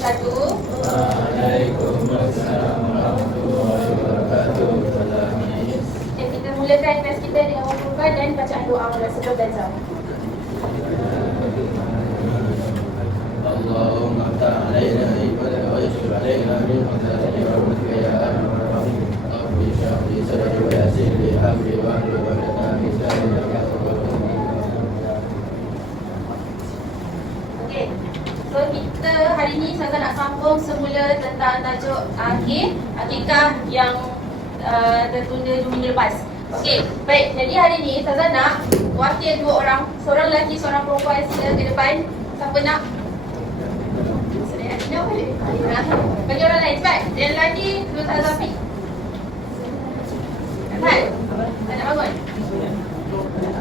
wabarakatuh. Waalaikumsalam warahmatullahi wabarakatuh. Okay, kita mulakan kelas kita dengan membuka dan bacaan doa mula sebelum belajar. Allahumma ta'alaina ibadaka wa yashkur alaina min fadlika wa rahmatika ya arhamar rahimin. Rabbi shrah li sadri wa yassir li amri wa hlul 'uqdatam min lisani yafqahu qawli. Okey. So kita hari ni saya nak sambung semula tentang tajuk akikah yang tertunda 2 minggu lepas. Okey, baik. Jadi hari ni saya nak wakil 2 orang, seorang lelaki, seorang perempuan. Sila ke depan. Siapa nak? Nak boleh? Bagi orang lain cepat. Yang lelaki dulu tak Zafi. Cepat. Tak nak bangun.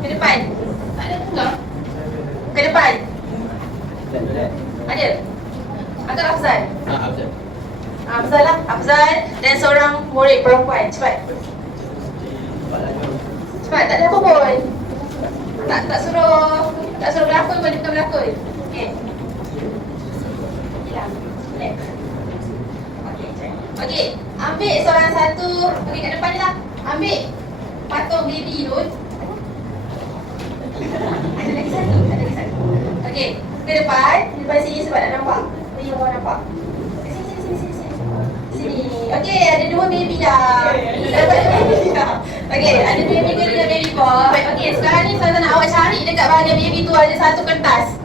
Ke depan. Tak ada tunggang. Ke depan. Ada? Atau Afzal? Afzal. Afzal lah. Afzal dan seorang murid perempuan. Cepat. Cepat. Tak ada apa pun. Tak suruh berlakon pun. Dia bukan berlakon. Okay. Okey, ambil seorang satu. Okey, kat depan ni lah. Ambil patung baby tu. Ada lagi satu. Okey, ke depan. Di depan sini sebab nak nampak. Bagi orang nampak. Sini. Okey, ada 2 baby dah. Dapat baby dah. Okey, ada baby girl dan baby boy. Okey, sekarang ni saya nak awak cari dekat bahagian baby tu ada satu kertas.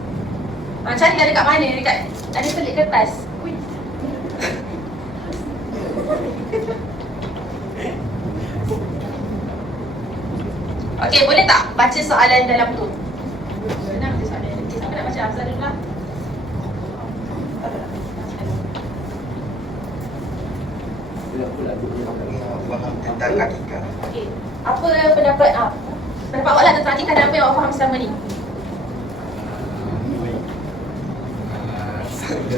Cari dekat mana? Dekat ada pelik kertas. Okey, boleh tak baca soalan dalam tu? Senang je soalan. Siapa nak baca? Afzal dulu lah. Tentang akikah. Okey. Apa pendapat awak lah tentang akikah dan apa yang awak faham selama ni?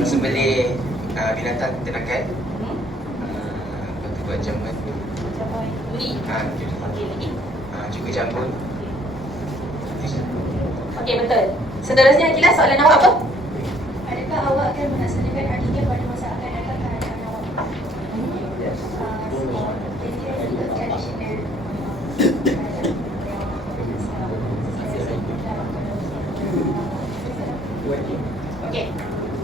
Sembelih binatang ternakan. Lepas tu buat jamuan. Beli. Okey, lagi. Juga jambun. Okey, betul. Seterusnya Akilah, soalan awak apa? Adakah awak akan melaksanakan akikah pada masa akan datang ke hadapan awak? Okey.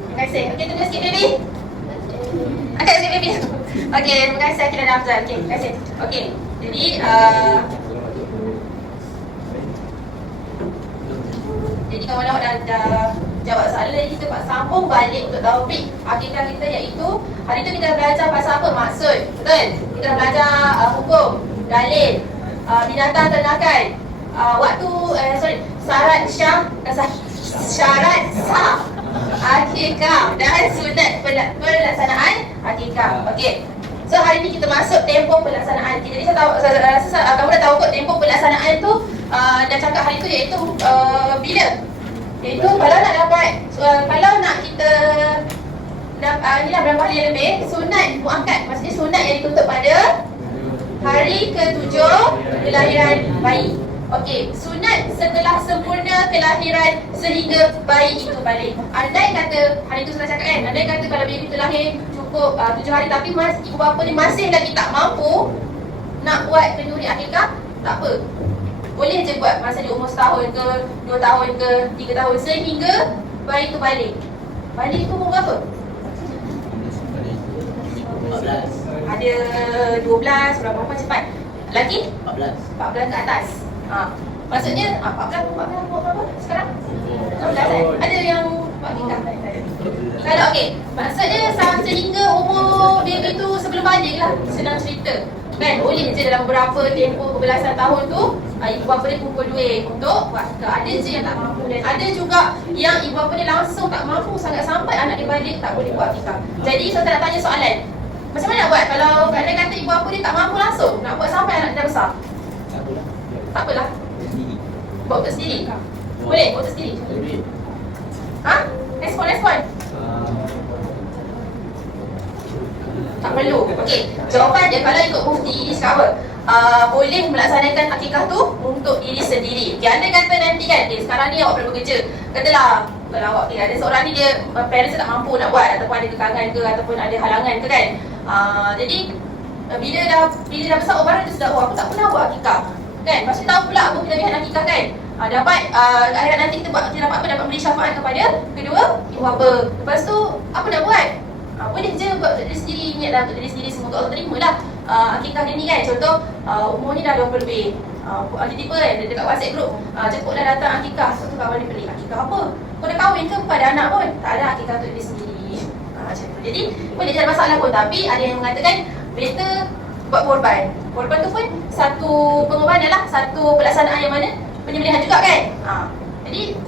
Terima kasih. Okey, tunggu sikit baby. Angkat sikit baby. Okey, terima kasih Akilah dan Afzal. Okey, terima kasih. Okey. Jadi kalau awak dah jawab soalan tadi, kita sambung balik untuk topik akikah kita, iaitu hari tu kita belajar pasal apa? Maksud. Betul? Kita belajar hukum, dalil, binatang ternakan, syarat sah akikah dan sunat pelaksanaan akikah. Okey. So hari ni kita masuk tempoh pelaksanaan. Jadi kamu dah tahu kot tempoh pelaksanaan tu dah cakap hari tu iaitu bila? Iaitu kalau nak dapat kalau nak kita ni lah berapa hari lebih, sunat muakkad, maksudnya sunat yang ditutup pada hari ke-7 kelahiran bayi. Okey, sunat setelah sempurna kelahiran sehingga bayi itu balik. Andai kata hari tu sudah cakap kan, andai kata kalau baby tu lahir cukup 7 hari tapi ibu bapa ni masih lagi tak mampu nak buat kenduri akikah, tak apa. Boleh je buat masa dia umur setahun ke, 2 tahun ke, 3 tahun sehingga bayi tu balik. Balik tu umur berapa? 14. Ada 12, berapa perempuan cepat? Lelaki? 14 ke atas. Maksudnya 14 umur berapa sekarang? 16 Ada yang buat nikah? Kalau okey, maksudnya sehingga umur baby tu sebelum balik lah, senang cerita. Kan, boleh je dalam beberapa tempoh berbelasan tahun tu ibu bapa dia kumpul duit untuk buat akikah. Ada je yang tak mampu dan ada juga yang ibu bapa dia langsung tak mampu sangat sampai anak dia balik tak boleh buat akikah. Jadi saya nak tanya soalan, macam mana nak buat kalau kadang kata ibu bapa dia tak mampu langsung nak buat sampai anak dia dah besar? Tak apalah. Buat untuk sendiri? Boleh buat untuk sendiri? Respon. Tak perlu. Okey, jawapan dia kalau ikut mufti ni cakap apa? Boleh melaksanakan akikah tu untuk diri sendiri. Okey, anda kata nanti kan, sekarang ni awak perlu bekerja. Katalah Kalau awak ada seorang ni dia parents tak mampu nak buat ataupun ada kekangan ke ataupun ada halangan ke kan. Jadi bila dah besar orang tu sudah aku tak pernah buat akikah. Kan? Lepas tu tahu pula apa kelebihan akikah kan. Dapat akhirat nanti kita dapat apa? Dapat beri syafaat kepada kedua ibu bapa. Lepas tu apa nak buat? Boleh je buat diri sendiri, niatlah untuk diri sendiri, semoga Allah terimalah akikah dia ni kan. Contoh umur ni dah 20 lebih. Tiba-tiba kan dekat WhatsApp group, cepatlah datang akikah. Satu kawan dia pelik, akikah apa? Kau dah kahwin ke pada anak pun? Tak ada, akikah untuk diri sendiri. Macam tu. Jadi boleh jadi masalah pun, tapi ada yang mengatakan better buat korban. Korban tu pun satu pengorbanan lah, satu pelaksanaan yang mana penyembelihan juga kan. Jadi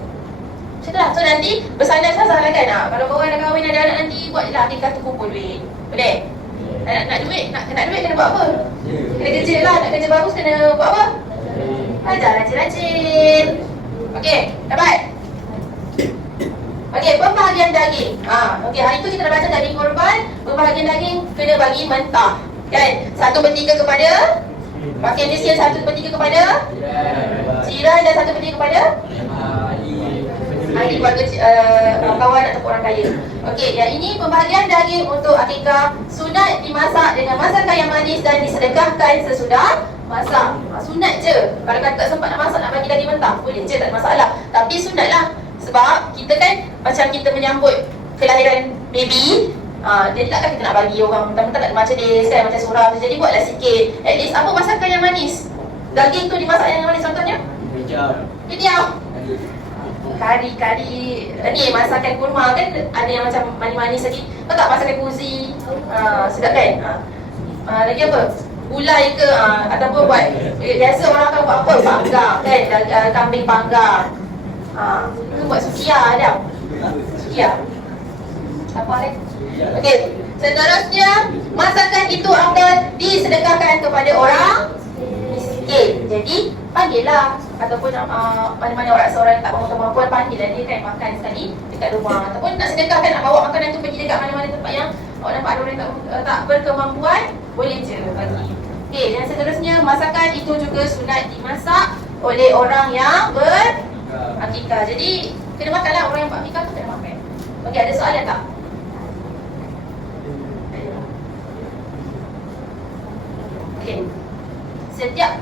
macam tu lah. So nanti bersandar-sandar lah kan. Kalau korang dah kahwin ada anak nanti buatlah akikah tu kumpul duit. Boleh? Nak duit kena buat apa? Kena kerja lah, nak kerja bagus kena buat apa? Ajar rajin-rajin. Okey, dapat? Okey, pembahagian daging. Okey, hari tu kita dah baca daging korban. Pembahagian daging kena bagi mentah. Kan? 1/3 kepada fakir miskin, 1/3 kepada jiran dan 1/3 kepada ahli keluarga, kawan ataupun orang kaya. Okey, yang ini pembahagian daging untuk akikah. Sunat dimasak dengan masakan yang manis dan disedekahkan sesudah masak. Sunat je. Kalau kata tak sempat nak masak, nak bagi daging mentah, boleh je, tak ada masalah. Tapi sunat lah. Sebab kita kan macam kita menyambut kelahiran baby, jadi takkan kita nak bagi orang mentah-mentah tak ada macam dia kan, macam surah. Jadi buatlah sikit. At least apa masakan yang manis? Daging tu dimasak yang manis, contohnya Pidiam, kari ni masakan kurma kan, ada yang macam manis-manis lagi. Tahu tak masakan kuzi? Sedap kan? Lagi apa? Gulai ke, ataupun buat biasa orang akan buat apa? Panggang kan, kambing panggang. Itu buat sukia dah. Sukia. Apa lagi? Okey, seterusnya masakan itu akan disedekahkan kepada orang miskin. Jadi panggillah, ataupun mana-mana orang seorang yang tak berkemampuan, panggillah dia kan makan sekali dekat rumah. Ataupun nak sedekahkan, nak bawa makanan tu pergi dekat mana-mana tempat yang awak nampak ada orang yang tak berkemampuan, boleh je bagi. Okey, yang seterusnya masakan itu juga sunat dimasak oleh orang yang berakikah. Jadi kena makanlah, orang yang buat akikah tu kena makan. Okey, ada soalan tak? Okay. Setiap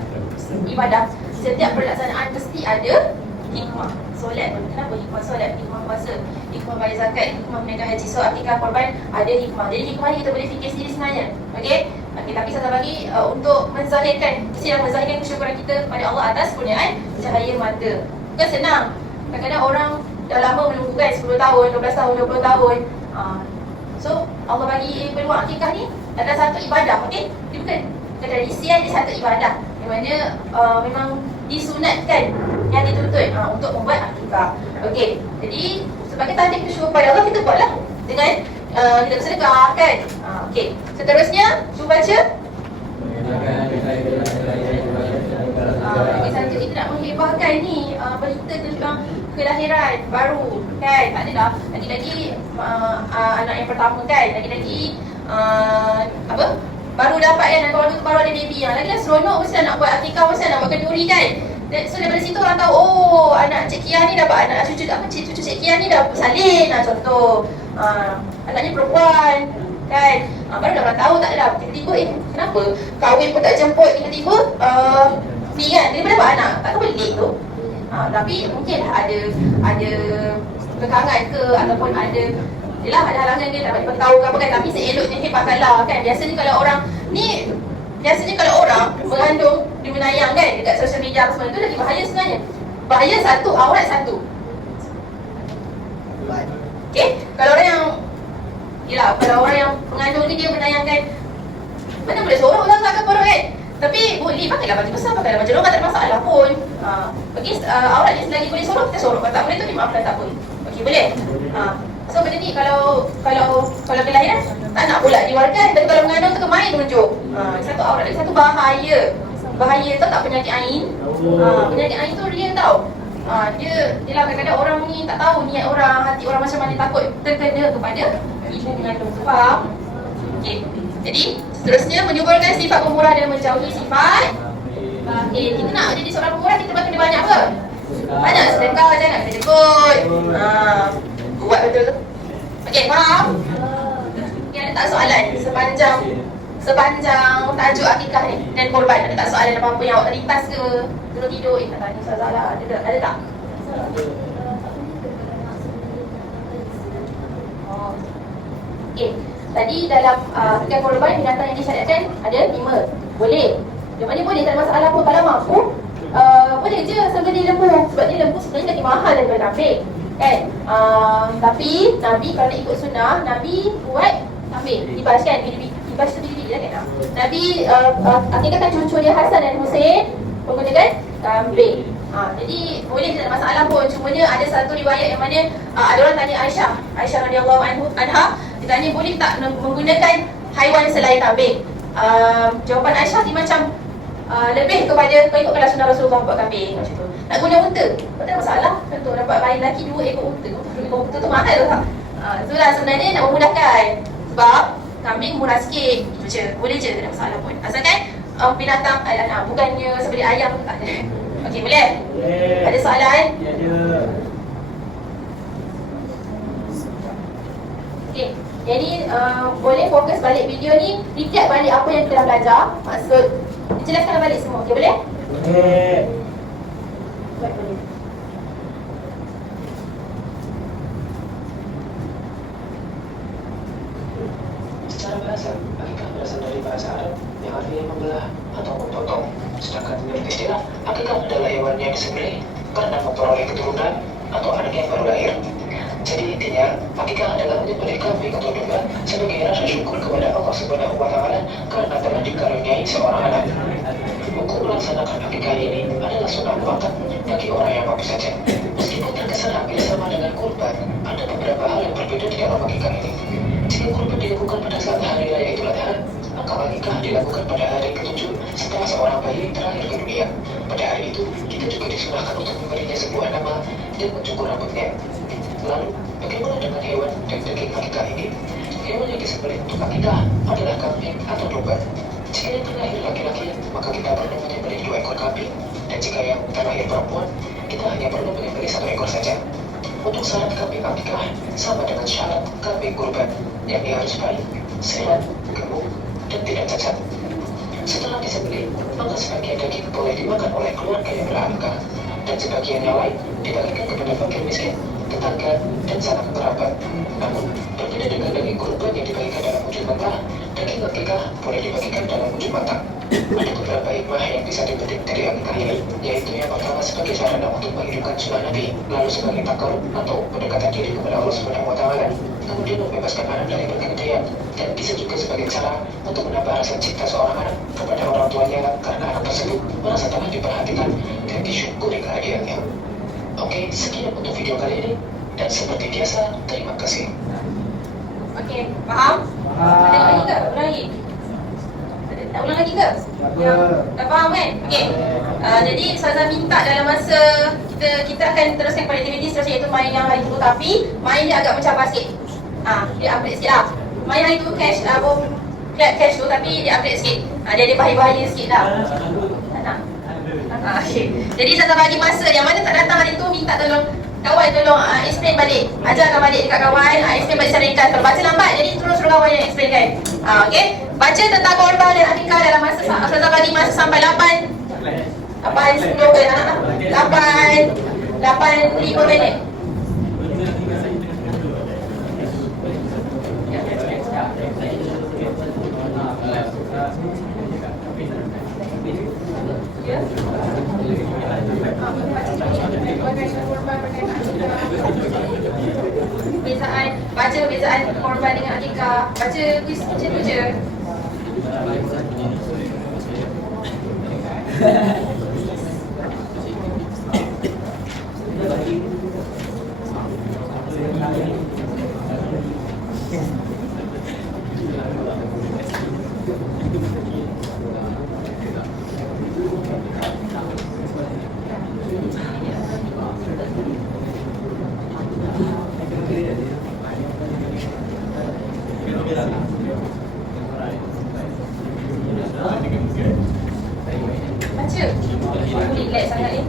ibadah, setiap pelaksanaan mesti ada hikmah. Solat pun, kenapa hikmah solat, hikmah puasa, hikmah bayar zakat, hikmah menunaikan haji. So akikah korban ada hikmah. Jadi hikmah ni kita boleh fikir sendiri sebenarnya. Okey, tapi satu lagi untuk menzahirkan, mestilah menzahirkan kesyukuran kita kepada Allah atas kurniaan cahaya mata. Bukan senang. Kadang-kadang orang dah lama menunggu kan, 10 tahun, 12 tahun, 20 tahun. So Allah bagi peluang akikah ni ada satu ibadah. Okey, dia bukan dari isian, dia satu ibadah yang mana memang disunatkan, yang dituntut untuk membuat akikah. Okey, jadi sebagai tanda kita syukur pada Allah, kita buatlah dengan kita bersedekah kan. Okey, seterusnya cuba baca. Satu kita nak menghebahkan ni berita tentang kelahiran baru kan. Tak adalah lagi-lagi anak yang pertama kan, lagi-lagi apa, baru dapat kan, kalau tu baru ada baby, yang lagi dah seronok, mesti nak buat akikah, mesti nak buat kenduri kan. So daripada situ orang tahu, oh anak Cik Kia ni dapat, anak cucu Cik Kia ni dah salin contoh, anaknya perempuan kan. Baru dah orang tahu, tak adalah tiba-tiba kenapa kahwin pun tak jemput, tiba-tiba ni kan, dia dapat anak, tak tahu pelik tu. Tapi mungkinlah ada kekangan ke, ataupun ada yelah, ada halangan dia tak dapat tahu ke apa kan. Tapi seeloknya hebatkanlah kan. Biasanya kalau orang mengandung, dia menayang kan dekat sosial media apa semua, tu lagi bahaya sebenarnya. Bahaya satu, aurat satu. Okay, kalau orang yang kalau orang yang mengandung ni dia menayangkan, mana boleh sorok lah ke perut kan. Tapi boleh, pakailah baju besar, pakailah baju longgar, tak ada masalah pun. Bagi aurat dia selagi boleh sorok, kita sorok. Kalau tak boleh tu dimaafkan, tak apa. Okey, boleh. So benda ni kalau kelahiran tak nak pula diwarkan. Tapi kalau mengandung tu kemain menunjuk. Satu aurat lagi, satu bahaya. Bahaya tau tak, penyakit ain. Penyakit ain tu real tau. Dia lah kadang-kadang orang ni tak tahu niat orang, hati orang macam mana, takut terkena kepada ibu mengandung. Faham? Okey. Jadi seterusnya menyuburkan sifat pemurah dan menjauhi sifat. Kita nak jadi seorang pemurah, kita kena banyak apa? Banyak sedekah, jangan menyebut. Buat betul tu. Okey, faham? Ni ada tak soalan sepanjang tajuk akikah ni dan korban? Ada tak soalan apa-apa yang awak terlintas ke? Tidur-tidur, nak tanya Ustazah lah. Ada tak? Okey, tadi dalam akikah korban binatang yang disyariatkan ada 5. Boleh. Yang mana boleh, tak ada masalah pun. Kalau mampu, boleh je sembelih lembu. Sebab dia lembu sebenarnya lagi mahal daripada kambing, kan? Tapi Nabi kalau nak ikut sunnah, Nabi buat kambing. Ibas kan? Ibas tu bila-bila kan? Nabi akikahkan cucu dia Hasan dan Husain menggunakan kambing. Jadi boleh, tak ada masalah pun. Cumanya ada satu riwayat yang mana ada orang tanya Aisyah radhiyallahu anha, dia tanya boleh tak menggunakan haiwan selain kambing. Jawapan Aisyah dia macam lebih kepada ikutkanlah sunnah Rasulullah buat kambing macam tu. Nak guna unta, tak ada masalah. Contoh dapat bayi lelaki 2 ekor unta. 2 ekor unta tu mahal tak? Itulah sebenarnya nak memudahkan. Sebab kambing murah sikit, itu je. Boleh je, tak ada masalah pun. Asalkan binatang bukannya seperti ayam tak ada. Okey, boleh? Ada soalan? Okey. Jadi boleh fokus balik video ni, recap balik apa yang kita dah belajar. Maksud jelaskan balik semua. Okey, boleh? Boleh. Baik, boleh. Secara bahasa, akikah berasal dari bahasa Arab yang artinya membelah atau memotong. Sedangkan menurut istilah, akikah adalah hewan yang disembelih karena memperoleh keturunan atau anak yang baru lahir. Jadi intinya, akikah adalah menyembelih kambing atau domba sebagai rasa syukur kepada Allah Subhanahu wa Ta'ala karena telah dikaruniai seorang anak. Hukum melaksanakan akikah ini adalah sunnah muakkad bagi orang yang mampu saja. Meskipun terkesan hampir sama dengan kurban, ada beberapa hal yang berbeda di dalam akikah ini. Jika kurban dilakukan pada saat hari raya Idul Adha, maka akikah dilakukan pada hari ke-7 setelah seorang bayi terlahir ke dunia. Pada hari itu, kita juga disunahkan untuk memberinya sebuah nama dan mencukur rambutnya. Lalu, bagaimana dengan hewan dan daging akikah ini? Hewan yang disembelih untuk akikah adalah kambing atau domba. Jika yang terlahir laki-laki, maka kita perlu menyembelih 2 ekor kambing. Dan jika yang terlahir perempuan, kita hanya perlu menyembelih 1 ekor saja. Untuk syarat kambing akikah sama dengan syarat kambing kurban, yang harus baik, sehat, gemuk, dan tidak cacat. Setelah disembelih, maka sebagian daging boleh dimakan oleh keluarga yang berakikah, dan sebagian yang lain dibagikan kepada fakir miskin, tetangga, dan sanak kerabat. Namun, berbeda dengan daging kurban yang dibagikan dalam wujud mentah, daging akikah boleh dibagikan dalam wujud matang. Ada beberapa hikmah yang bisa dipetik dari akikah ini, yaitu yang pertama sebagai sarana untuk menghidupkan sunnah Nabi, lalu sebagai takarrub atau pendekatan diri kepada Allah Subhanahu wa Ta'ala, kemudian membebaskan anak dari berbagai daya, dan bisa juga sebagai cara untuk menambah rasa cinta seorang anak kepada orang tuanya karena anak tersebut merasa telah diperhatikan dan disyukuri kehadirannya. Oke, sekian untuk video kali ini, dan seperti biasa, terima kasih. Okey, faham? Ada lagi ke? Ulang lagi? Tak ulang lagi ke? Ya, dah faham kan? Okey. Jadi Ustazah minta dalam masa kita akan teruskan pada aktiviti seterusnya, iaitu main yang hari tu, tapi main dia agak mencabar sikit. Dia upgrade sikit lah. Main hari tu cash tu, tapi dia upgrade sikit. Dia ada bahaya-bahaya sikit lah. Tak nak? Okay. Jadi Ustazah bagi masa yang mana tak datang hari tu, minta tolong kawan tolong explain balik, ajarkan balik dekat kawan, explain balik secara ringkas. Kalau baca lambat, jadi terus suruh kawan yang explain kan. Okay, baca tentang korban dan akikah dalam masa Ustazah bagi masa sampai 8 10 ke 5 minit. Ya. Bezaan korban dengan akikah. Baca macam tu je. Baca. Relax sangat ni.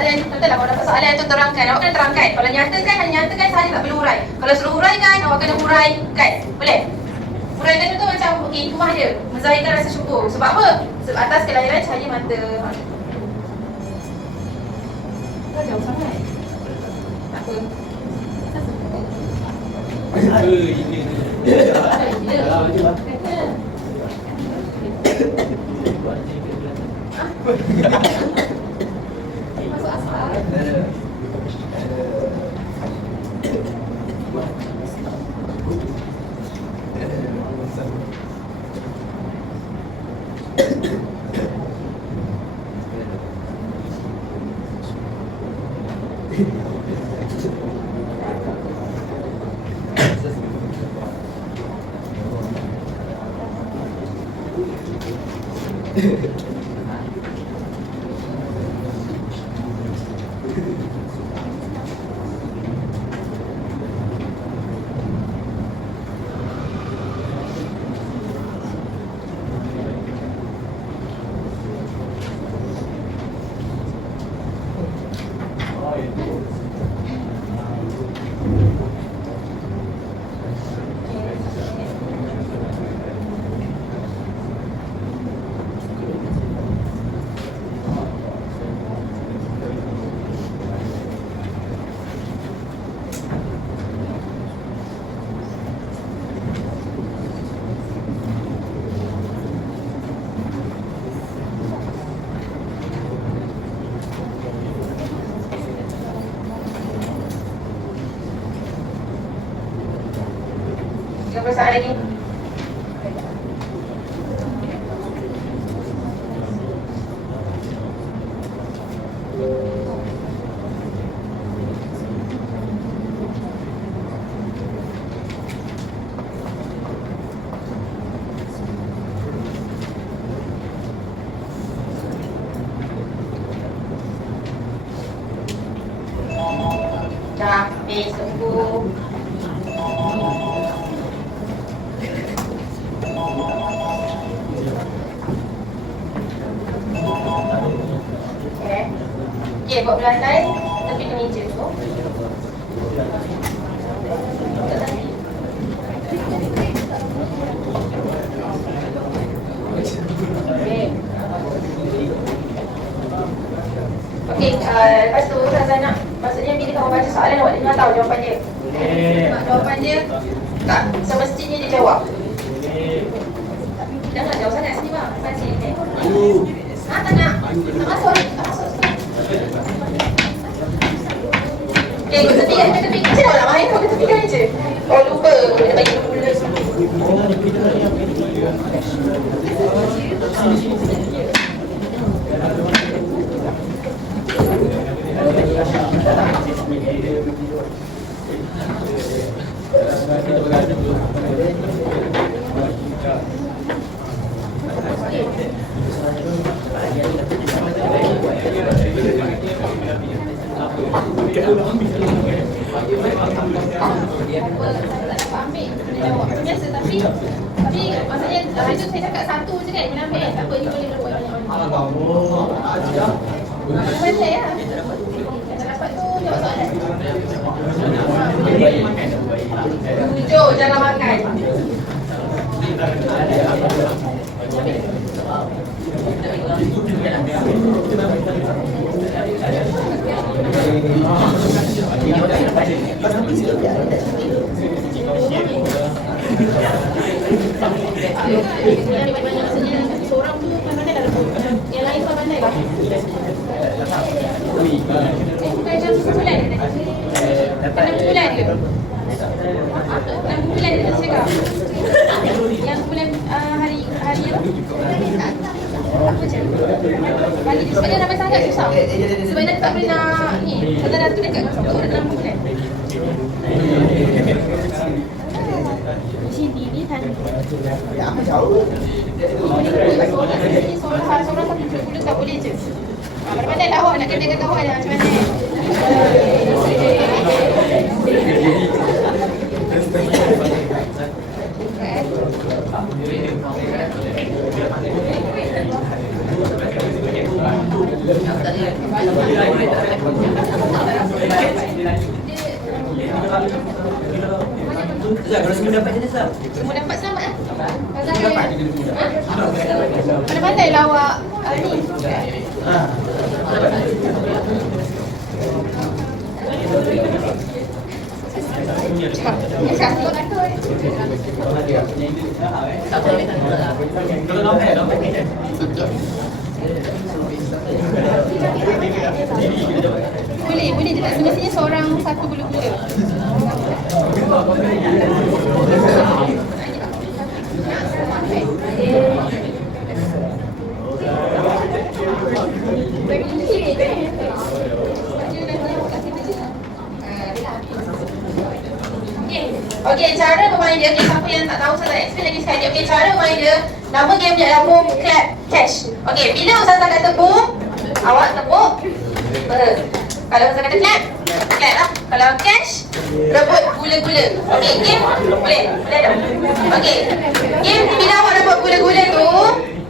soalan, katalah kalau dapat soalan tu terangkan, awak kena terangkan. Kalau nyatakan, hanya nyatakan sahaja, tak perlu hurai. Kalau suruh huraikan, awak kena huraikan. Boleh? Huraikan tu macam, okey, hikmah dia menzahirkan rasa syukur. Sebab apa? Sebab atas kelahiran cahaya mata. Kau jauh sangat. Tak apa. Masuk asal. Berapa saat lagi? Dah habis, tunggu. Okey, buat belantai tepi kemeja tu. Okey, lepas tu Razana, maksudnya bila kamu baca soalan awak dengar tahu jawapan dia. Jawapan dia tak semestinya dia jawab. Jangan jauh sangat sini bang. Kasih ni. Tak nak. Tak masuk ni. Tak masuk. Okay, kau tepikan, macam mana nak main kau tepikan je. Oh lupa, dia bagi dulu. Tapi maksudnya hari tu saya cakap satu je kan, kena ambil kan. Tak apa, ni boleh buat banyak-banyak. Pandai lah. Kalau dapat tu, jawab soalan. 7, jangan makan. Seorang tu pandai dah lebih. Yang lain pun pandai lah. Bukan jam 9 ke tadi? 6 bulan ke? 6 bulan dia cakap. Yang bulan hari apa je? Balik sebab dia ramai sangat susah. Sebab dia tak boleh nak ni. Kalau tu dekat dengan Sabtu dah 6 bulan. Sini ni kan. Ya, apa jauh? Seorang sampai 30 tak boleh je. Mana-mana lah awak nak kena dengan kawan lah macam mana. Semua dapat selamat eh? Pandai-pandai lah awak ni. Boleh je tak? Semestinya seorang satu gula-gula. Okey, cara bermain dia, siapa yang tak tahu saya tak explain lagi sekali. Okey, cara bermain dia, nama game dia adalah boom, clap, cash. Okey, bila Ustazah kata boom, awak tepuk. Kalau Ustazah kata clap, clap lah. Kalau cash, rebut gula-gula. Okey, game boleh tak? Okey, game bila awak rebut gula-gula tu,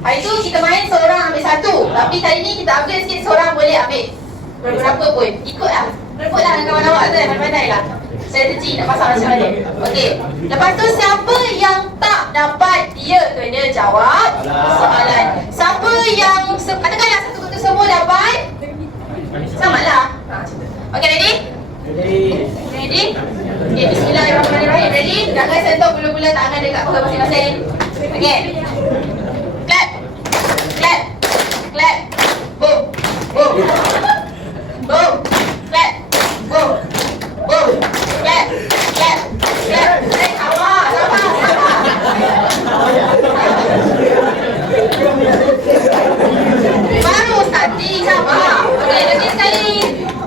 hari tu kita main seorang ambil satu. Tapi kali ni kita upgrade sikit, seorang boleh ambil berapa pun. Ikutlah, rebutlah dengan kawan awak tu, pandai-pandai lah. Strategi nak pasang macam mana. Okey. Lepas tu siapa yang tak dapat, dia kena jawab soalan. Siapa yang katakanlah satu tu semua dapat, selamatlah. Okey, ready? Ready? Okey, bismillahirrahmanirrahim. Ready? Jangan sentuh gula-gula tangan dekat pokok masing-masing. Okey. Clap. Clap. Clap. Boom. Boom. Boom. Clap. Boom. Boom. Clap. Clap. Clap. Awak, sabar. Baru starting, sabar. Okey, lagi sekali.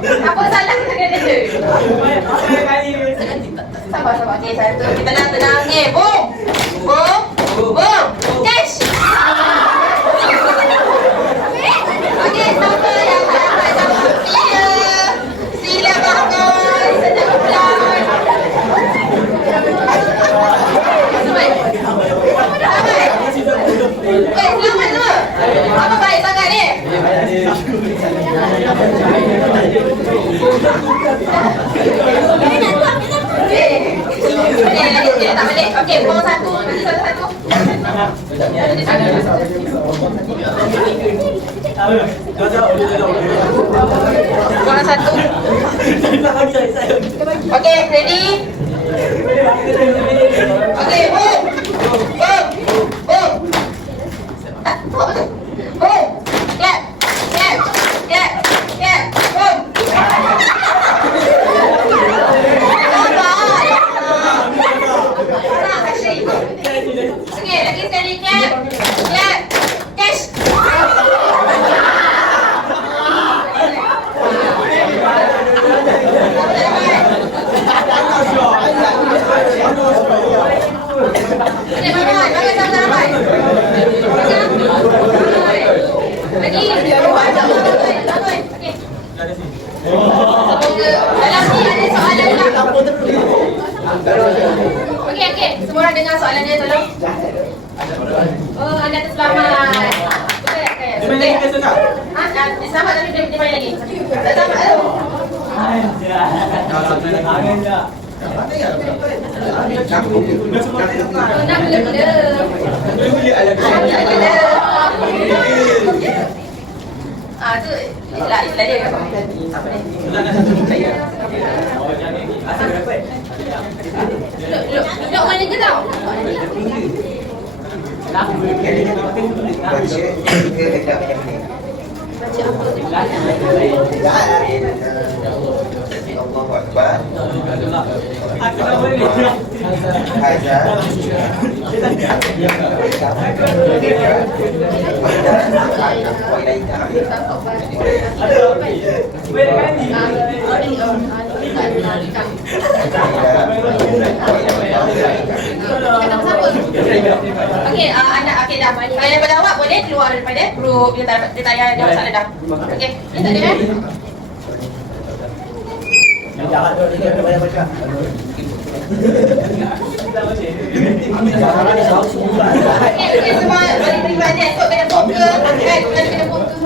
Apa salah dengan dia? Sabar. Okey, satu. Kita tenang. Okey, boom. Boom. Boom. Cash. Okey, siapa yang tak dapat jawab? Sila bangun. Sedang pulang. Selamat tu. Apa baik sangat ni? Okey, tak balik. Okey, buang satu. Nanti satu-satu. Buang satu. Okey, ready? Okey, boom. Boom. Boom. Boom. Clap. Clap. Clap. Clap. Boom. Okey, lagi sekali clap. Clap. Cash. Bagus sama-sama. Lagi. Okey. Dalam ni ada soalan tak? Okey. Semua orang dengar soalan dia, tolong. Oh, anda terselamat. Betul tak? Dia selamat tapi dia main lagi. Tak selamat tu. Nak gula-gula. Tu istilah dia. Apa ni? Duduk mana je tau? Baca ke hendak macam ni? Baca apa tu? Allahu Akbar. Hazar. Okey, anda okey dah. Kalau daripada awak boleh keluar daripada grup. Dia tak payah jawab soalan dah. Okey, ni tak ada eh? Okey, semua balik peribadi esok kena poker. Kena poker.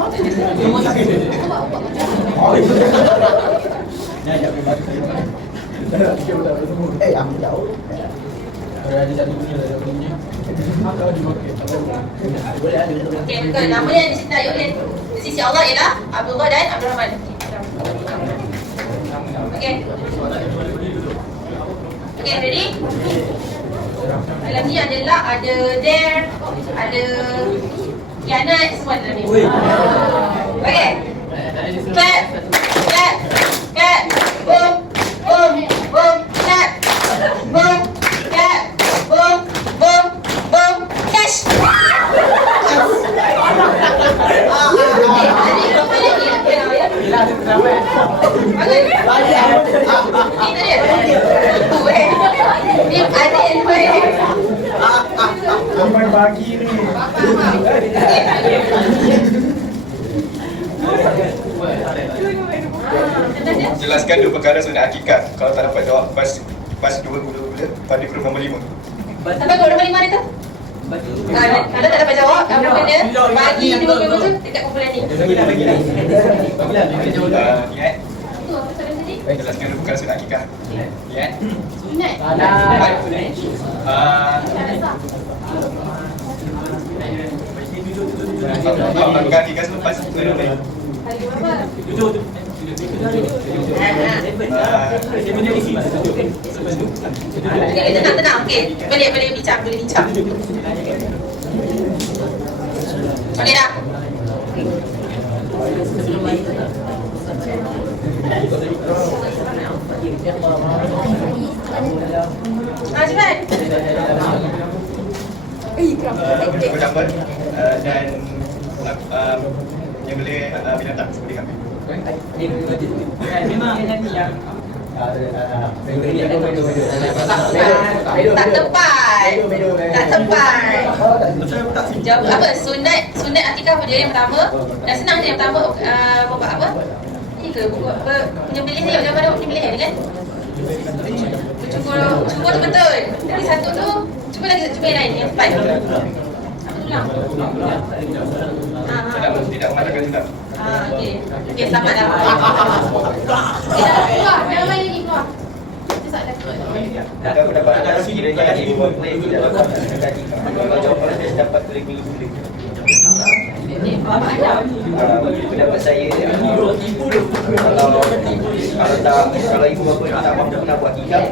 Aku jauh. Kalau ada satu punya, ada punya. Kalau dimakai, boleh ada. Okey, betul. Nama yang dicintai oleh di sisi Allah ialah Abdullah dan Abdul Rahman. Okey. Okey, ready? Dalam ni adalah ada dare, ada kianat, semua dalam ni. Okey. Clap, clap, clap, boom, boom, boom, clap, boom, clap, boom, boom, boom, cash. Sampai pagi ni. Jelaskan dua perkara sunat akikah. Kalau tak dapat jawab, pas dua gula-gula pada huruf nombor 5. Sampai ke nombor 5 dia tu? Kalau tak dapat jawab, apa benda? Bagi dua gula tu dekat kumpulan ni. Niat. Tu apa soalan tadi? Jelaskan dua perkara sunat akikah. Niat. Sunat. Melakukan akikah selepas tunai. Hari berapa? Okey, tenang. Okey, boleh bincang, Okey dah. Cepat. Pendapat dan yang boleh binatang seperti kami. Memang yang Tak tepat. Jawab apa? Sunat akikah dia yang pertama. Dan senang je yang pertama buat apa? Ini ke buku penyembelih ni yang mana penyembelih ni kan? Cuba tu betul. Jadi satu tu cuba yang lain yang tepat. Apa tulang? Tidak mematakan juga. Okey. Okey, selamat dah. Keluar, jangan main lagi keluar. Ada pendapat anda sekiranya ibu bapa tidak dapat mengkaji. Kalau jawapan anda dapat boleh gula-gula. Pendapat saya kalau ibu bapa tak mampu nak buat hijab,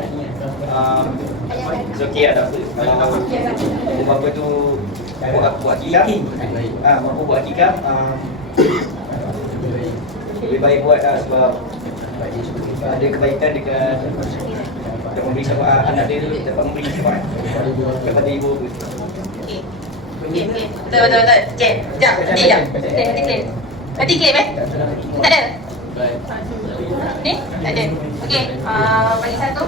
it's okay tak apa. Kalau ibu bapa tu buat hijab, mampu buat hijab, lebih baik buat lah sebab ada kebaikan dekat dan memberi syafaat anak dia dapat memberi syafaat kepada ibu bapa. Okey. Betul. Okey, jap. Nanti clear. Nanti clear Tak ada? Ni? Tak ada. Okey, bagi satu.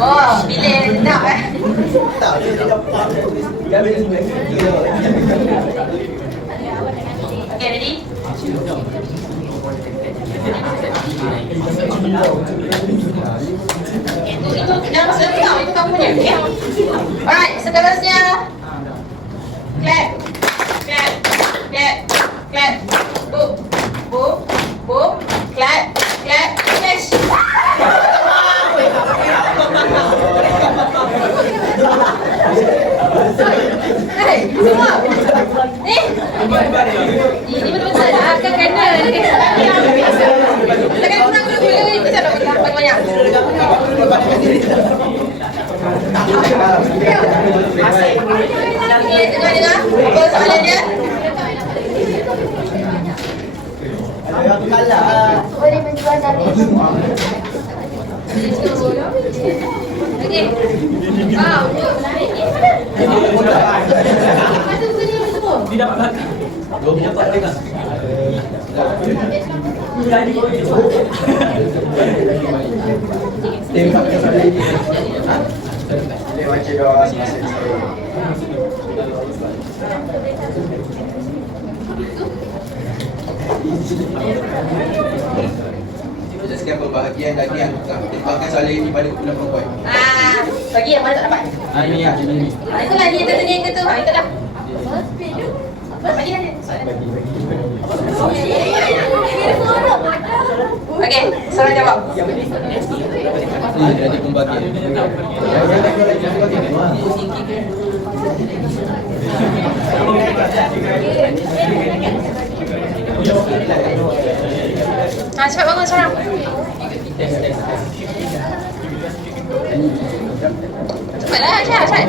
Oh, bila sedap Tak, dia dapat. Okay, ready? Itu jangan sedap, itu kamu punya. Okay? Alright, seterusnya. Clap. Boom. Clap. Finish. Hey, semua. Ni. Ini betul-betul lah. Akan kena. Takkan kurang gula-gula ni. Bisa tak banyak-banyak? Okay, dengar. Apa soalan dia? Aku kalah. Boleh menjual tadi. Okey. Wow, betul. Menarik. Masa bukan ni semua. tidak dapat. Belum dapat dengar. Tembak ke sana ini. Dia baca doa semasa Sekian pembahagian tadi yang tempatkan salin pada kumpulan perempuan. Bagi yang mana tak dapat. Ini ya, ini. Itulah dia tanya yang kata. Itulah. Bagi dia. Bagi. Salah jawab. Jadi pembagian. Cepat bangun sekarang. Cepatlah, cepat.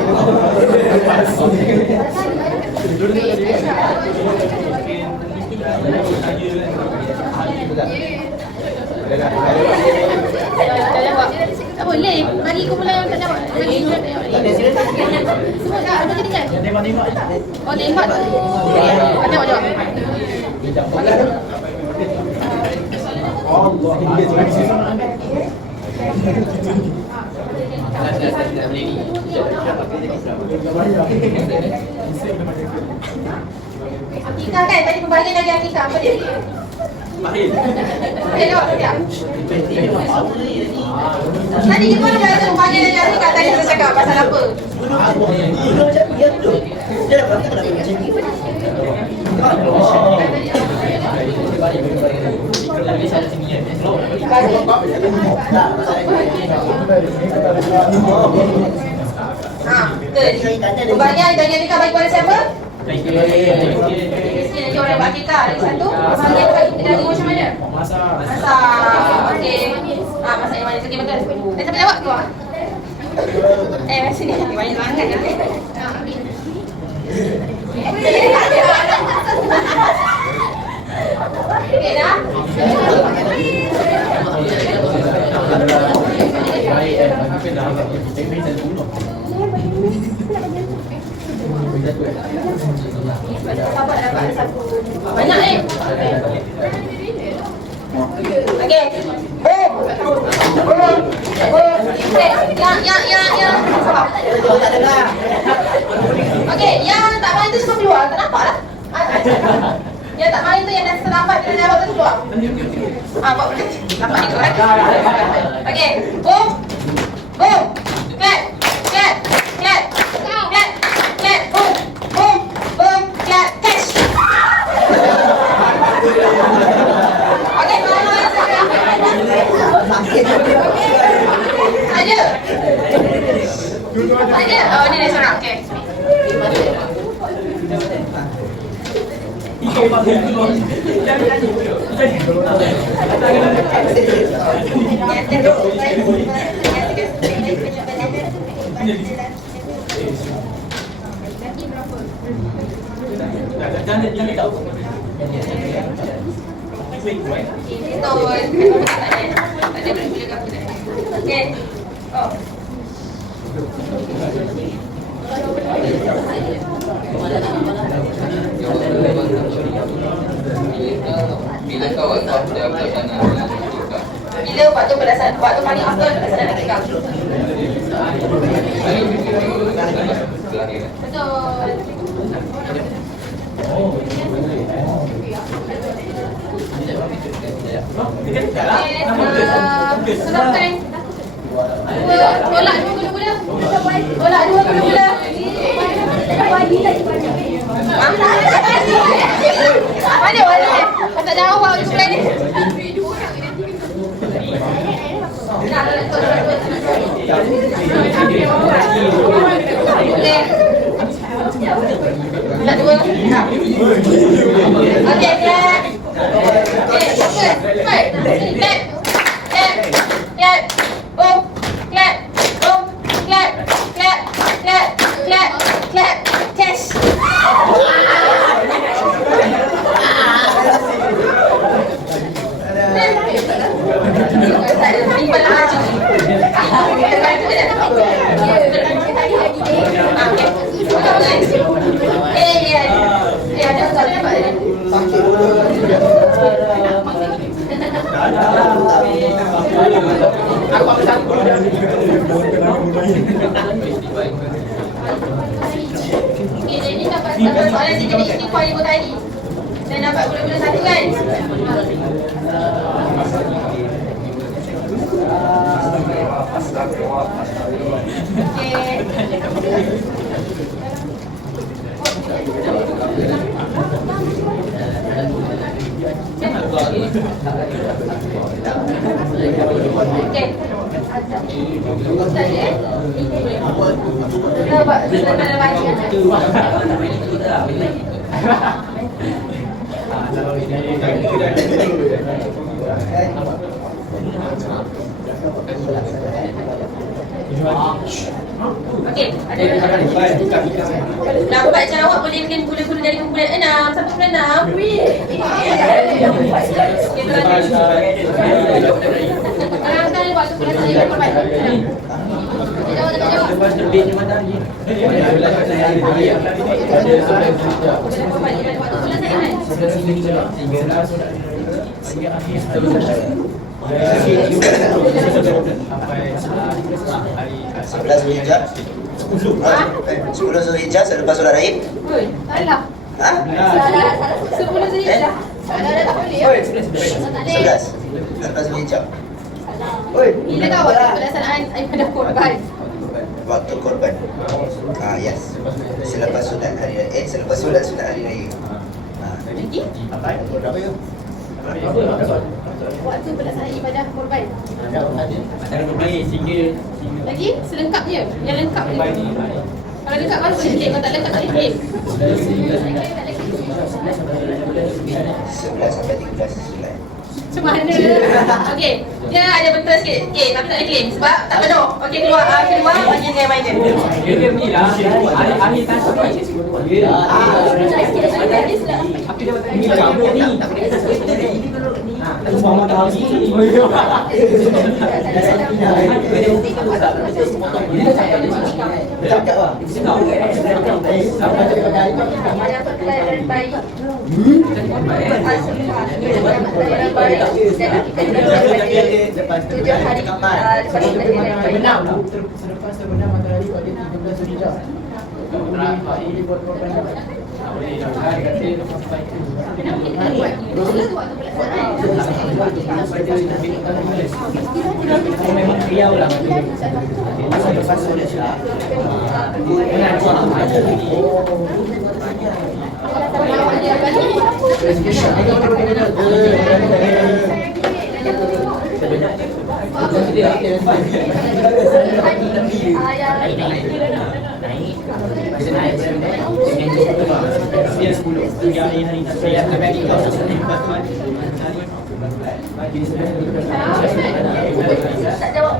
Tak boleh. Mari kumpulan tak jawab. Semua dah ada ketinggalan. Oh, tembak. Jawab. Atika kan? Tadi pembagian dari Atika. Apa dia? Mahir jawab sekejap. Tadi gimana bahasa pembagian dari Atika? Tadi saya cakap pasal apa? Pembagian dari Atika bagi kepada siapa? Miskin lagi orang Atika. Lagi satu. Pembagian dari macam mana? Masak. Okey. Masak yang mana? Okey, betul. Siapa jawab keluar? Sini. Banyak sangat kan? Okey dah. Banyak ni. Okey. Ya. Sabar. Okey, yang tak main tu semua keluar. Tak nampak lah. Yang tak main tu yang dah terlambat dia jawab tu keluar. Nampak boleh. Nampak ni keluar. Okey, go. Clap. Boom. Clap. Catch. Okey, Ada. Oh, ni dia seorang. Okey. Okey. Oh. Bila kau dia belasana Bila waktu paling afdal belasana Atika? Betul. Sebabkan tolak dua gula-gula. Mana? Tak jawab gula ni. Nak dua? Okey, clap. Okey, fokus. Clap. Boom. Clap. Cash. Simpan laju. Ada soalan apa ni? Jadi dapat soalan sikit ni istighfar ibu tadi. Dan dapat gula-gula satu kan? Okey. Okey. Tadi kita buat dalam baca. Okey, ada lambat jawab boleh mungkin gula-gula dari kumpulan 6 sampai kumpulan 6. Wih. Kita sekarang buat kumpulan saya baik. Jawab. terbitnya matahari. Sebelas Zulhijjah. 10 Zulhijjah selepas solat Raib. Salah. Ha? Salah. 10 Zulhijjah. Salah dah tak boleh. 11 selepas Zulhijjah. Bila tahu pelaksanaan ibadah Korban. Waktu korban. Yes. Selepas solat hari raya. Selepas solat sunat hari raya. Lagi? Waktu pelaksanaan ibadah Korban. Antara berbaik sehingga Lagi selengkapnya. Yang lengkap dia. Kalau lengkap baru boleh claim. Kalau tak lengkap tak boleh claim. 11 sampai 13 solat. Macam mana? Okey. Dia ada betul sikit. Okey, tapi tak boleh claim sebab tak penuh. Okey, keluar bagi dengan main dia. dia ni lah ahli tasbih. Tapi dia ni kamu ni. Semua matahari. Selepas terbenam matahari pada 13 Zulhijjah. Ini buat korban dapat. Boleh dah kata lepas baik. Memang riau lah. Lepas solat Isyak. Dengan Tak jawab.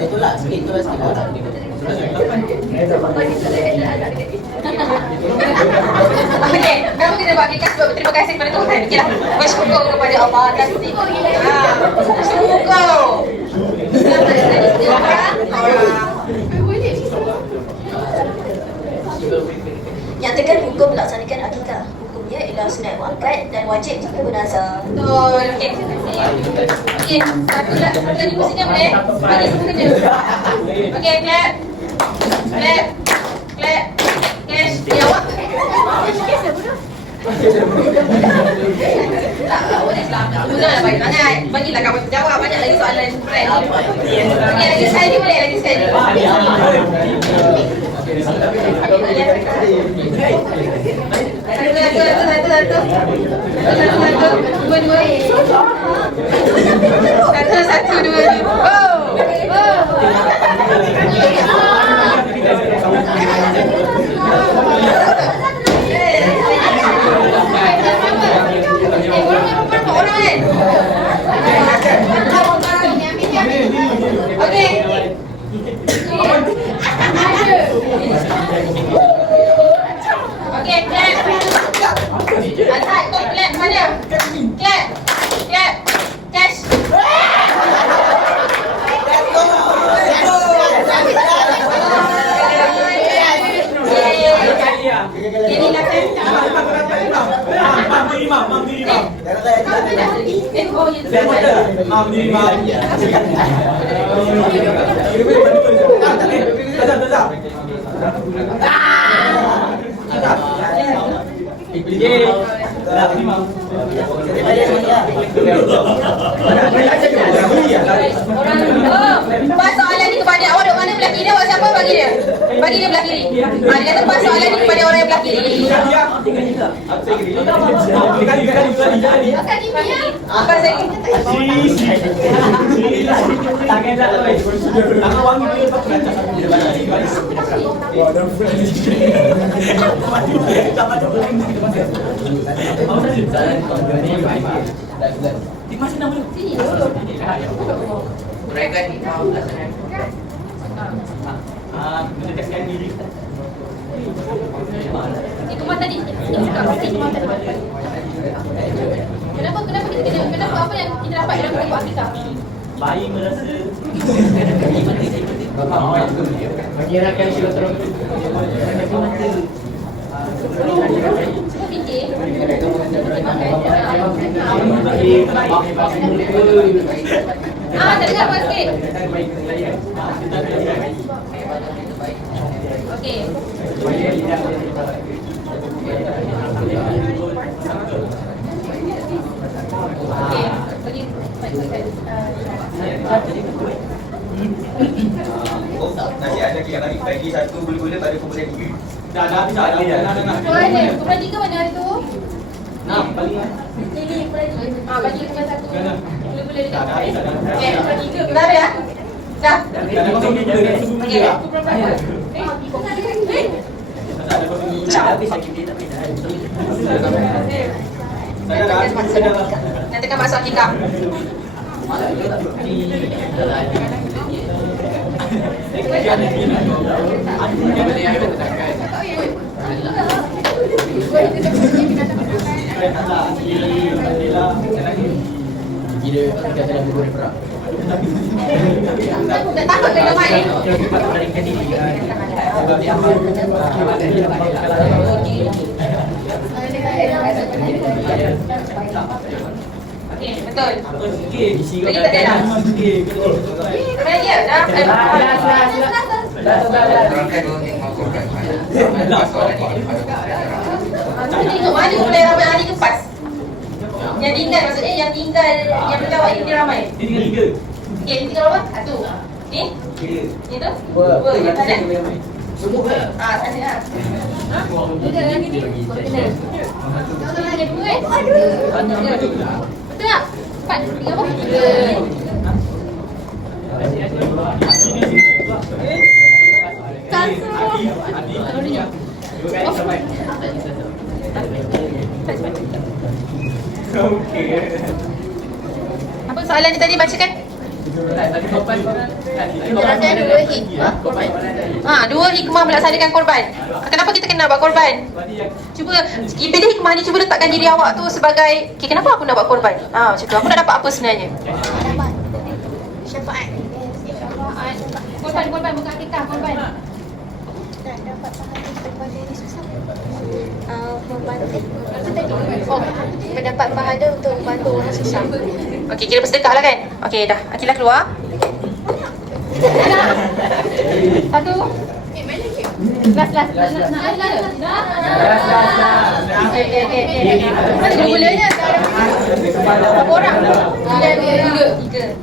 Itulah sikit. Okey, kamu kita buat kita berterima kasih kepada Tuhan. Okeylah. Bersyukur kepada Allah atas nikmat. Bersyukur. Yang tekan hukum melaksanakan akikah. Hukumnya ialah sunat muakkad dan wajib jika bernazar. Betul. Okey. Okey, satu lagi musiknya boleh? Bagi semua kerja. Okey, clap. Clap. Clap. Cash. Jawab. Tak, boleh selamat. Janganlah bagi sangat. Bagilah kamu jawab. Banyak lagi soalan friend. Okey, lagi sekali boleh? Lagi sekali. Satu, dua. Okey, clap. Atas, kau clap mana? Clap. Clap. Cash. Ini lah kan. Buat soalan ni kepada awak duk mana belakang Bagi dia awak siapa, bagi dia. Bagi dia belah kiri. Dia kata pas soalan ni kepada orang yang belah kiri. Apa lagi? Hikmah tadi. Kenapa apa yang kita dapat dalam buku Akikah? Bayi merasa mengira-kira silaturahmi. Cuba fikir. Tak dengar apa sikit. Okey. Okey, bagi Nasi ada yang lagi bagi satu gula-gula pada kumpulan 3. Dah habis dah. mana? Kumpulan 3 mana hari tu? Bagi. Bagi kumpulan 1. Gula-gula dekat. Dah habis dah. Okey, kumpulan 3. Dah ya? Dah. Dah kosong gula. Okey, kumpulan berapa? Nanti kan masuk Akikah. Kira kita dalam buku perang. Tak takut dengan mic ni. Okey, betul. Lagi tak ada dah? Mana dia? Dah? Kita tengok mana mulai ramai hari ke pas? Yang tinggal maksudnya yang tinggal yang berjawab ini ramai. Dia tinggal 3. Okey, ini tinggal berapa? 1. Ni? Ni tu? 2. Yang sana? Semua kan? Sana lah. Betul lagi ni? Betul. Betul lagi 2 eh? Betul tak? 4, 3 apa? 3. Apa soalan dia tadi bacakan? Ada 2 hit. 2 hikmah melaksanakan korban. Kenapa kita kena buat korban? Cuba pilih hikmah ni, cuba letakkan diri awak tu sebagai kenapa aku nak buat korban? Macam tu. Aku nak dapat apa sebenarnya? Dapat syafaat. Korban bukan Akikah, korban. Dan dapat pahala kepada yang susah. Membantu. Mendapat pahala untuk membantu orang susah. Okey, kira bersedekah lah kan? Okey, dah. Akilah keluar. 1. Last. Mana gula-gulanya? Berapa orang? 3. Tiga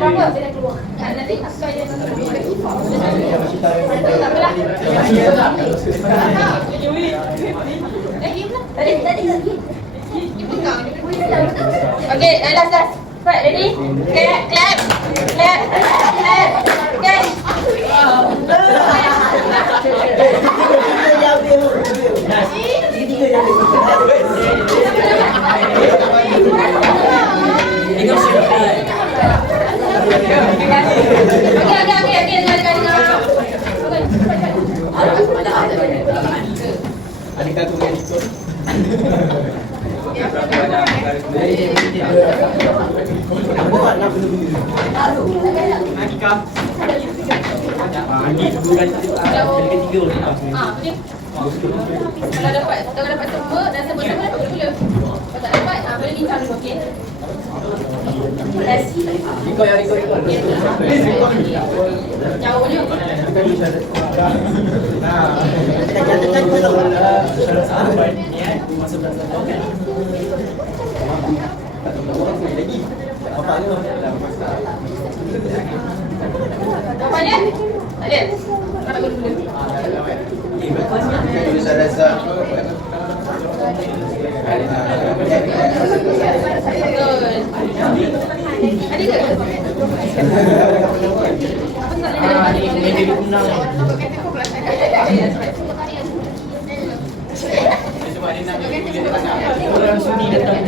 berapa? Nanti sesuai dia. Tak apalah. Tadi. Okey, last. Right, ready? Clap. Okay. Adakah tu yang ikut? Kalau dapat semua dan semua dapat gula. Kalau tak dapat, boleh minta dulu, okey? Ikut. Jauhnya. Bapaknya? Tak ada? Razak. Ada ke? Orang Sunni datang.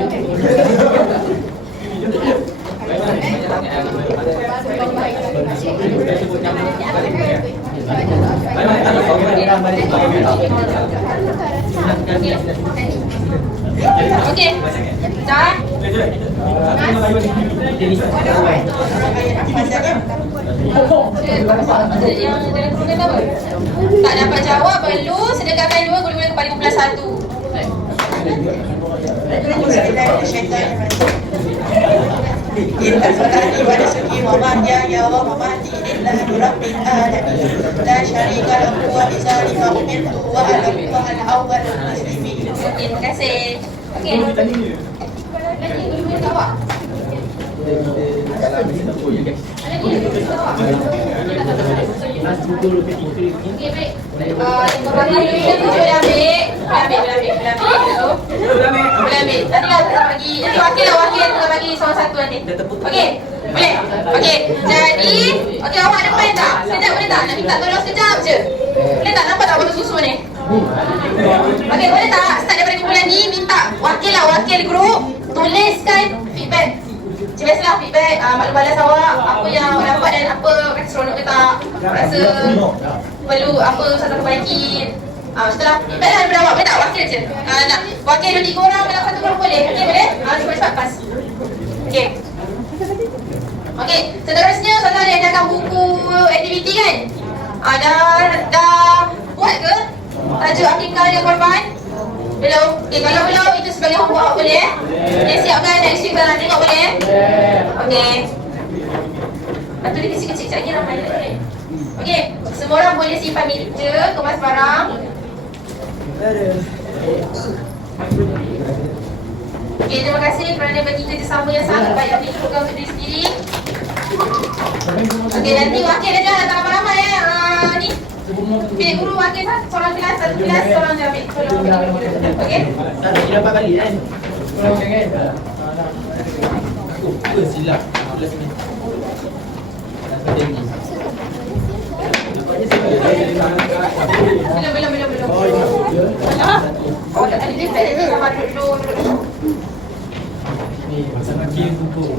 Okey. Dah. Tak dapat jawab perlu sedekahkan 2 guna-guna kepada kumpulan 1. Inna salati wa nusuki wa mahyaya wa mamati lillahi rabbil alamin la syarika lahu wa bidzalika umirtu wa ana awwalul muslimin. Okey, terima kasih. Okey. Lagi guna-guna jawab. Okey, baik. Yang boleh ambil. Tadi lah tak bagi. Nanti wakil tak bagi seorang satu nanti. Okey. Boleh? Okey. Jadi, okey awak ada pen tak? Sekejap boleh tak? Nak minta tolong sekejap je. Boleh tak nampak tak botol susu ni? Okey, boleh tak? Start daripada kumpulan ni minta wakil grup tuliskan feedback. Macam biasalah feedback, maklum balas awak, apa yang awak dapat dan apa rasa seronok ke tak, rasa perlu apa satu perbaiki. Macam tu lah, feedback lah daripada awak, boleh tak? Wakil je. Nak wakil 2-3 orang dalam satu grup boleh? Okey boleh? Cepat-cepat pas. Okey. Okey, seterusnya Ustazah ada adakan buku aktiviti kan? Dah buat ke? Tajuk akikah dia korban? Belum? Okay, kalau belum, itu sebagai homework boleh Okay, siapkan next week Ustazah tengok boleh Okay. Lepas tu dia kecil-kecil lagi ramai boleh. Okay, semua orang boleh simpan meja, kemas barang. Okay, terima kasih kerana bagi kerjasama yang sangat baik bagi program untuk diri sendiri. Okay, nanti wakil dia jangan datang ramai-ramai ni. Pilih guru wakil seorang kelas, satu kelas, seorang je ambil. Tolong. Okay? Tak dapat kali kan? Tolong kan? Aku silap. Belum. Oh, tak ada dia sama duduk. Ni masa makin buku.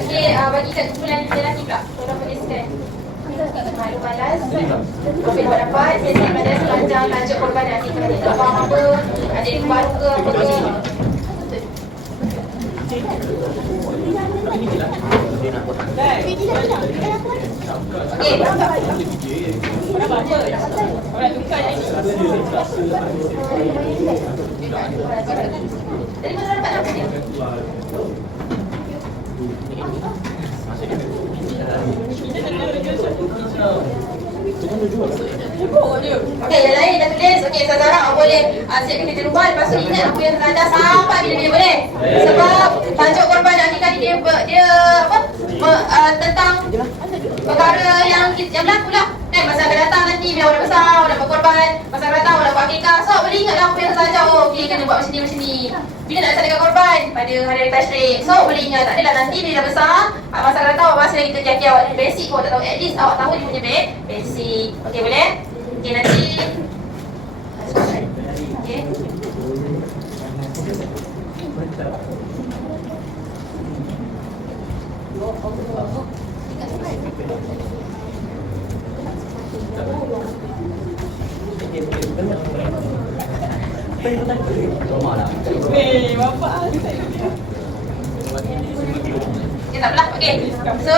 Okey, bagi kat kumpulan lelaki pula. Tolong tuliskan. Maklum balas. Apa yang awak dapat, sesi pada sepanjang tajuk korban nanti kalau tak faham apa, ada yang baru ke apa ke. Jadi mana dapat apa ni? Okey, yang lain dah tulis. Okey, Ustazah awak boleh siapkan kerja rumah. Lepas tu ingat apa yang telah sampai bila-bila boleh. Sebab tajuk korban akikah ni dia apa? Tentang perkara yang berlaku lah. Kan masa akan datang nanti bila awak dah besar, awak dah berkorban, masa akan datang awak dah buat akikah. So awak boleh ingatlah apa yang Ustazah ajar. Oh, okey kena buat macam ni. Bila nak laksanakan korban pada hari-hari tasyrik. So awak boleh ingat. Tak adalah nanti bila dah besar, masa akan datang awak masih lagi kerja awak ni basic awak tak tahu. At least awak tahu dia punya basic. Okey boleh? Okey nanti. Okey. Okay, tak apalah. Okay. So,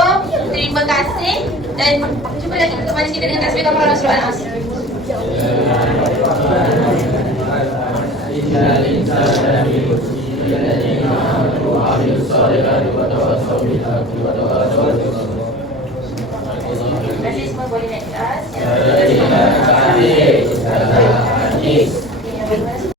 terima kasih dan jumpa lagi untuk majlis kita dengan tasbih kafarah surah Al-Nas. إن الإنسان لفي خسر إلا الذين آمنوا وعملوا الصالحات الصالحات وتواصوا بالحق وتواصوا بالصبر. Terima kasih semua boleh naik kelas.